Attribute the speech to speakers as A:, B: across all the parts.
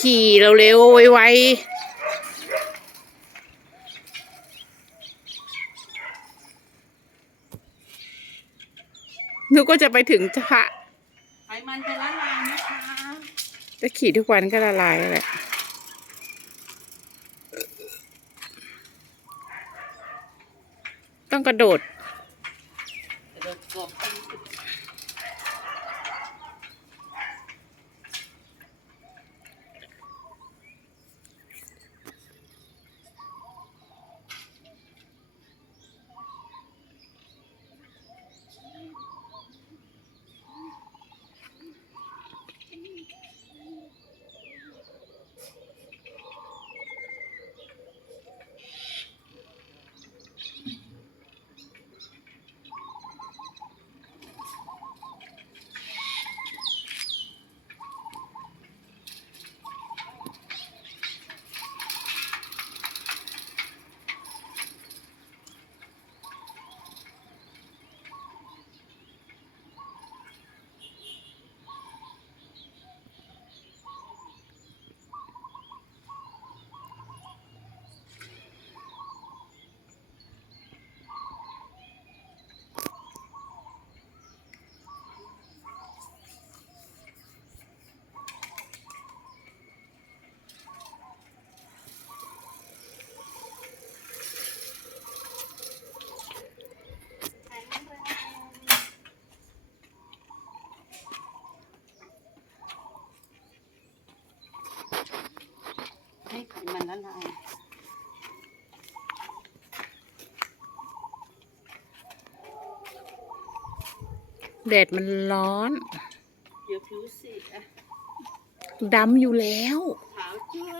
A: ขี่เร็วๆไวๆนึกว่าจะไปถึงจะพระ
B: ไขมันจะละลายนะคะ
A: จะขี่ทุกวันก็ละลายแล้วแหละ ต้องกระโดด
B: กระโดดกบ
A: แดดมันร้อน
B: เดี๋ยวผิวสีอะ
A: ดำอยู่แล้ว
B: ขาวจั๊ว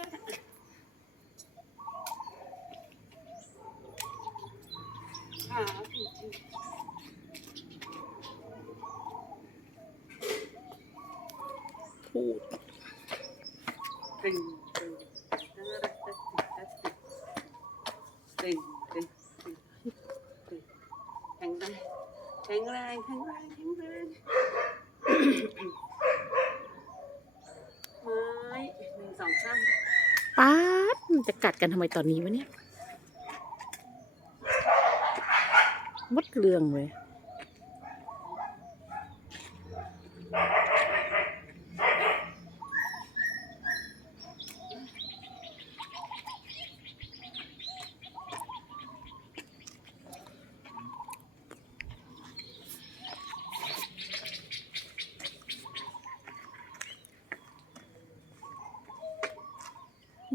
B: ขาวจริง
A: พูด
B: ๆตึงตึงน่ารักจัดตึงตึงตึงตึงตึงแข็งแรง แข็งแรงแข็งแรงแข็งแรงไม้หนึ่งสองสาม
A: ป๊าดมันจะกัดกันทำไมตอนนี้วะเนี่ยมดเรืองเลย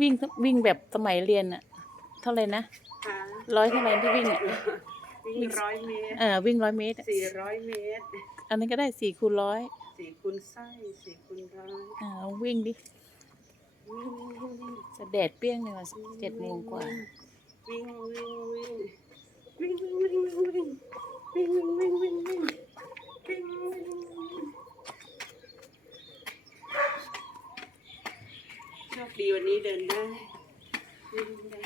A: วิ่งวิ่งแบบสมัยเรียนอะเท่าไหร่นะ
B: หา
A: ร้อยเท่าไหร่ที่วิ่งอะ
B: วิ่งร้อยเมตร
A: เออวิ่งร้อยเมตรอะ
B: สี่ร้อยเมตร
A: อันนี้นก็ได้สี่คูณร้อย
B: สี่คูณไส้สี่คูณร้อย
A: อ่าลองวิ่งดิ
B: วิ่งวิ่งวิ่ง
A: จะแดดเปรี้ยงเลยว่ะเจ็ดโมงกว่า
B: วิ่งวิ่งวิ่งวิ่งวิ่งวิ่งวิ่งวิ่งวิ่งวิ่งวิ่งวิ่งวิ่งวิ่ง วิ่งวิ่งโชคดีวันนี้เดินได้วิ่งได้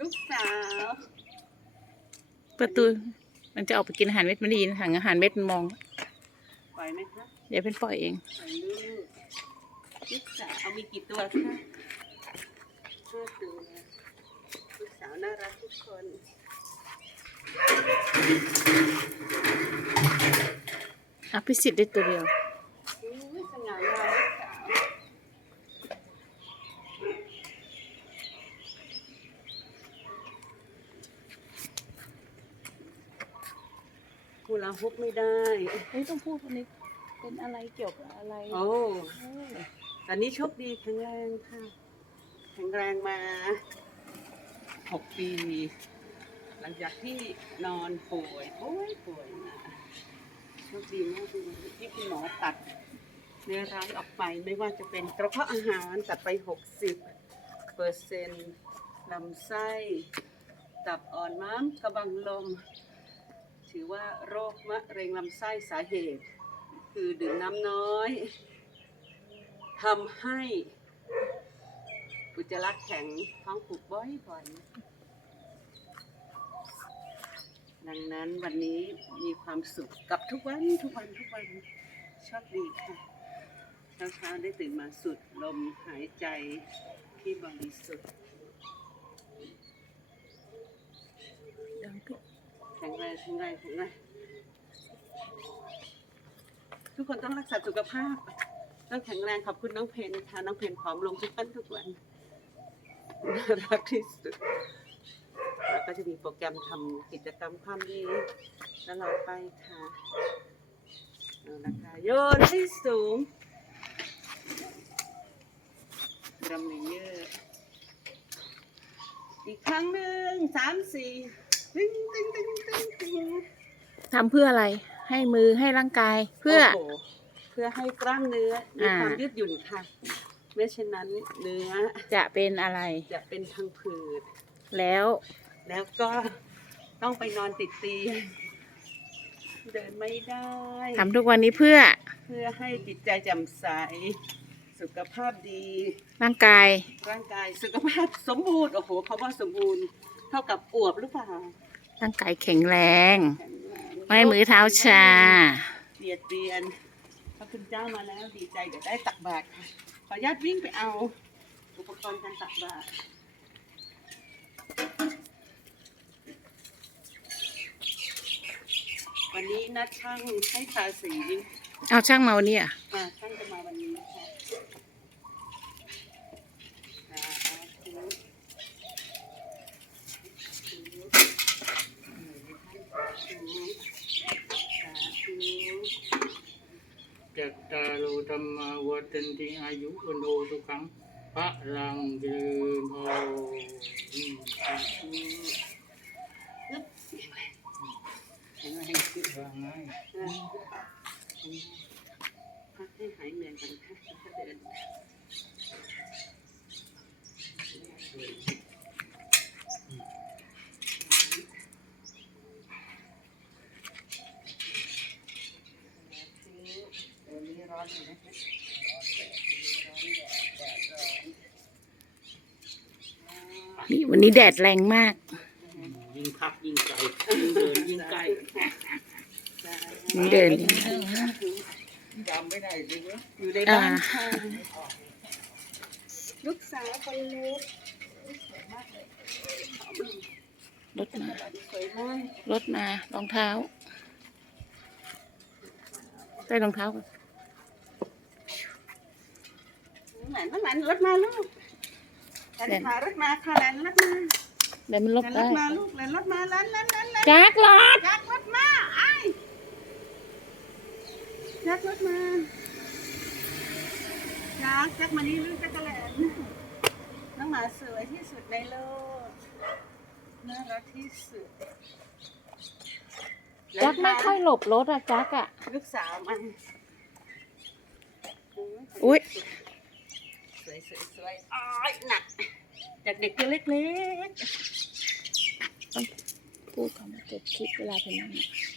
B: ลูกสาว
A: ประตู มันจะออกไปกินอาหารเม็ดมันไดีนะถังอาหารเม็ดมันมอง
B: ปล่อยไหมคะ
A: เดี๋ยวเป็นปล่อยเอง
B: ปล่อยลูกลูกสาวเอามีกี่ตัวคะห้าตัวลูกสาวน่ารักทุกคน
A: อภิสิทธิ์ได้ตัวเดียว
B: อุ้ยสง่างามลูกสาวฮูลาฮุปไม่ได้
A: เฮ้ยต้องพูดวันนี้เป็นอะไรเกี่ยวกับอะไร
B: โอ้
A: เออ
B: ตอนนี้โชคดีแข็งแรงค่ะ แข็งแรงมาหกปี หลังจากที่นอนป่วยป่วยป่วยมาโชคดีมากที่คุณหมอตัดเนื้อร้ายออกไปไม่ว่าจะเป็นกระเพาะอาหารตัดไป 60เปอร์เซ็นต์ลำไส้ ตับอ่อนม้ามกระบังลม ถือว่าโรคมะเร็งลำไส้สาเหตุ คือดื่มน้ำน้อยทำให้อุจจาระแข็งท้องผูกบ่อยๆ ดังนั้นวันนี้มีความสุขกับทุกวันทุกวันทุกวันโชคดีค่ะเช้าเช้าๆได้ตื่นมาสุดลมหายใจที่บริสุทธิ์แข็งแรงแข็งแรงแข็งแรงทุกคนต้องรักษาสุขภาพ ต้องแข็งแรงขอบคุณน้องเพนค่ะน้องเพนผอมลงทุกวันทุกวันน่ารักที่สุด แล้วก็จะมีโปรแกรมทำกิจกรรมความดีตลอดไปค่ะเอาละค่ะโยนให้สูงดำเยอะอีกครั้งหนึ่งสามสี่ตึ้งตึ้งตึ้งตึ้งตึ้ง
A: ทำเพื่ออะไร ให้มือให้ร่างกายเพื่อ
B: โโหเพื่อให้กล้ามเนื้อมี
A: อ่า
B: ความยืดหยุ่นค่ะไม่เช่นนั้นเนื้อ
A: จะเป็นอะไร
B: จะเป็นพังผืด
A: แล้ว
B: แล้วก็ต้องไปนอนติดเตียงเดินไม่ได้
A: ทำทุกวันนี้เพื่อ
B: เพื่อให้จิตใจแจ่มใส สุขภาพดี
A: ร่างกาย
B: ร่างกายสุขภาพสมบูรณ์โอ้โหเขาว่าสมบูรณ์เท่ากับอวบหรือเปล่า
A: ร่างกายแข็งแรง
B: แข็งแรง
A: ไม่มือเท้าชา
B: เบียดเบียนพระคุณเจ้ามาแล้วดีใจเดี๋ยวได้ตักบาตรค่ะขออนุญาตวิ่งไปเอา อุปกรณ์การตักบาตร วันนี้นัดช่างให้ทาสี
A: เอาช่างมาวันนี้อะ
B: อ่าท่านจะมาวันนี้ค่ะสาธุสาธุ
C: จัตตาโลธรรมาวัตันติอายุวันโอสุขังพระลังเดินโออืม
B: สาธุอึ๊บ
C: แข็งแรงขึ้นว่า ไง
B: อ่าพักให้หายเหนื่อยก่อนค่ะแล้วก็เดินนี้ร้อนอยู่นะคะนี่
A: วันนี้แดดแรงมาก
C: ยิ่งพักยิ่งไกลยิ่งเดินยิ่งใกล้
A: เดิน
C: จำไม่ได้สิเว้ย
B: อยู่ในบ้านค่ะลูกสาวคนเล็กสวยมากเลยขอบคุณ
A: รถมา
B: สวยมาก
A: รถมารองเท้าใส่รองเท้าก่อน
B: หลานหลานรถมาลูกหลานขารถมาค่ะหลานรถมา
A: เดี๋ยวมันลบ
B: หลานร
A: ได้
B: ถมาลูกหลานรถมาหลานหลานหลานหลาน
A: จักรอด
B: ยักษ์รถมา ไอ้ายยักษ์รถมายักษ์ยักษ์มานี่ลูกจักรแหลนน้องหมาสวยที่สุดในโลกน่ารักที่สุด
A: จักรไม่ค่อยหลบรถอะจักรอะ
B: ลูกสาวมัน
A: อุ๊ย
B: สวยสวยสวยอ้ายหนักจากเด็กตัวเล็ก
A: พูดคำว่าจบคลิปเวลาเป็นนั่งอะ